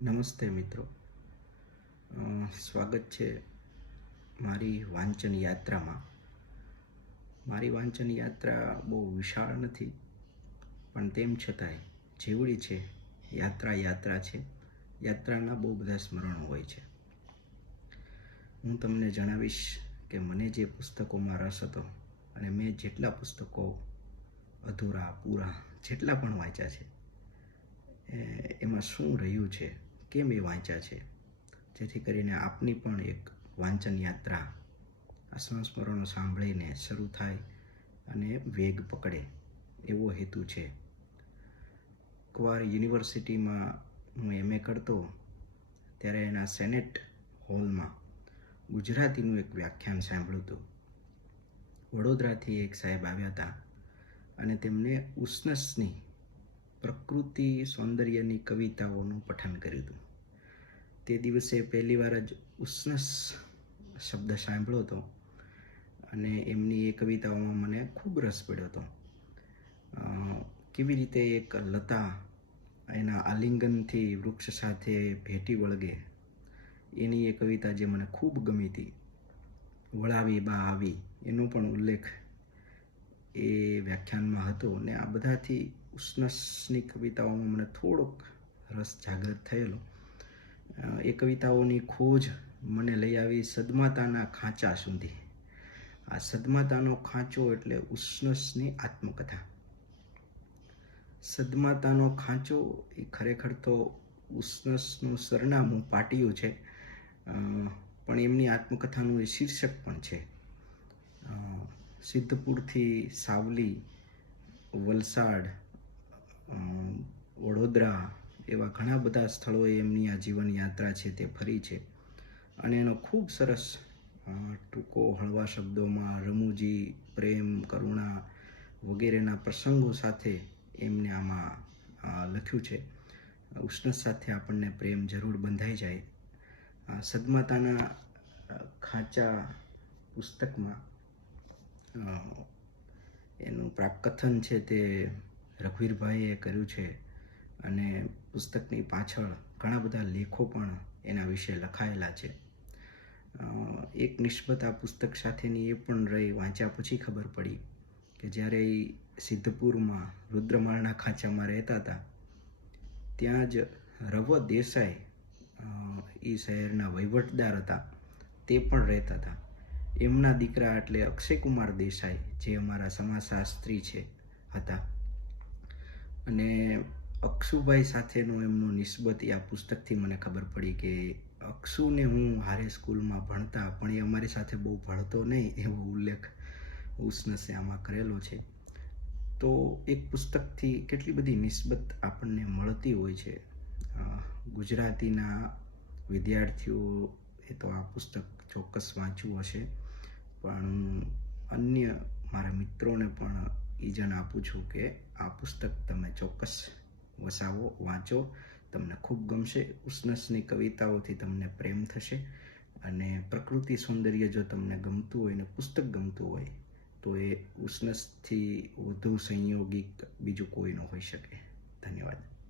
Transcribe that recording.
નમસ્તે મિત્રો. સ્વાગત છે મારી વાંચન યાત્રામાં. મારી વાંચન યાત્રા બહુ વિશાળ નથી, પણ તેમ છતાંય જેવડી છે યાત્રા છે. યાત્રાના બહુ બધા સ્મરણો હોય છે. હું તમને જણાવીશ કે મને જે પુસ્તકોમાં રસ હતો અને મેં જેટલા પુસ્તકો અધૂરા પૂરા જેટલા પણ વાંચ્યા છે એમાં શું રહ્યું છે, કેમ એ વાંચ્યા છે, જેથી કરીને આપની પણ એક વાંચન યાત્રા આ સંસ્મરણો સાંભળીને શરૂ થાય અને વેગ પકડે એવો હેતુ છે. એકવાર યુનિવર્સિટીમાં હું MA કરતો ત્યારે એના સેનેટ હોલમાં ગુજરાતીનું એક વ્યાખ્યાન સાંભળ્યું હતું. વડોદરાથી એક સાહેબ આવ્યા હતા અને તેમને ઉષ્ણસની પ્રકૃતિ સૌંદર્યની કવિતાઓનું પઠન કર્યું હતું. તે દિવસે પહેલી વાર જ ઉષ્ણસ શબ્દ સાંભળ્યો હતો અને એમની એ કવિતાઓમાં મને ખૂબ રસ પડ્યો હતો. કેવી રીતે એક લતા એના આલિંગનથી વૃક્ષ સાથે ભેટી વળગે, એની એ કવિતા જે મને ખૂબ ગમી હતી. વળાવી બા આવી એનો પણ ઉલ્લેખ એ વ્યાખ્યાનમાં હતો અને આ બધાથી ઉષ્ણસની કવિતાઓમાં મને થોડોક રસ જાગૃત થયેલો. એ કવિતાઓની ખોજ મને લઈ આવી સદમાતાના ખાંચા સુધી. આ સદમાતાનો ખાંચો એટલે ઉષ્ણસની આત્મકથા. સદમાતાનો ખાંચો એ ખરેખર તો ઉષ્ણસનું સરનામું પાટિયું છે, પણ એમની આત્મકથાનું એ શીર્ષક પણ છે. સિદ્ધપુરથી સાવલી, વલસાડ, વડોદરા એવા ઘણા બધા સ્થળોએ એમની આ જીવન યાત્રા છે તે ફરી છે અને એનો ખૂબ સરસ ટૂંકો હળવા શબ્દોમાં રમૂજી પ્રેમ, કરુણા વગેરેના પ્રસંગો સાથે એમને આમાં લખ્યું છે. ઉષ્ણસ સાથે આપણને પ્રેમ જરૂર બંધાઈ જાય. સદમાતાના ખાંચા પુસ્તકમાં એનું પ્રાકથન છે તે રઘુવીરભાઈએ કર્યું છે અને પુસ્તકની પાછળ ઘણા બધા લેખો પણ એના વિશે લખાયેલા છે. એક નિસ્બત આ પુસ્તક સાથેની એ પણ રહી, વાંચ્યા પછી ખબર પડી કે જ્યારે એ સિદ્ધપુરમાં રુદ્રમાળના ખાંચામાં રહેતા હતા ત્યાં જ રવ દેસાઈ એ શહેરના વહીવટદાર હતા, તે પણ રહેતા હતા. એમના દીકરા એટલે અક્ષયકુમાર દેસાઈ જે અમારા સમાજશાસ્ત્રી છે હતા, અને અક્ષુભાઈ સાથેનો એમનો નિસ્બત આ પુસ્તકથી મને ખબર પડી કે અક્ષુને હું હારે સ્કૂલમાં ભણતા, પણ એ અમારી સાથે બહુ ભણતો નહીં એવો ઉલ્લેખ ઉષ્ણસે આમાં કરેલો છે. તો એક પુસ્તકથી કેટલી બધી નિસ્બત આપણને મળતી હોય છે. ગુજરાતીના વિદ્યાર્થીઓએ તો આ પુસ્તક ચોક્કસ વાંચવું હશે, પણ અન્ય મારા મિત્રોને પણ ઈજન આપું છું કે આ પુસ્તક તમે ચોક્કસ વસાવો, વાંચો, તમને ખૂબ ગમશે. ઉષ્ણસની કવિતાઓથી તમને પ્રેમ થશે અને પ્રકૃતિ સૌંદર્ય જો તમને ગમતું હોય ને પુસ્તક ગમતું હોય તો એ ઉષ્ણસથી વધુ સંયોગિક બીજું કોઈ ન હોઈ શકે. ધન્યવાદ.